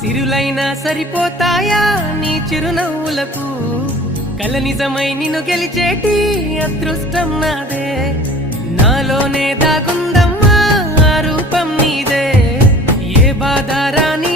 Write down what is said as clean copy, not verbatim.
సిరులైనా సరిపోతాయా నీ చిరునవ్వులకు కల నిజమై నిన్ను గెలిచేటి అదృష్టం నాదే నాలోనే దాగుందమ్మా ఆ రూపం నీదే ఏ బాధ రాని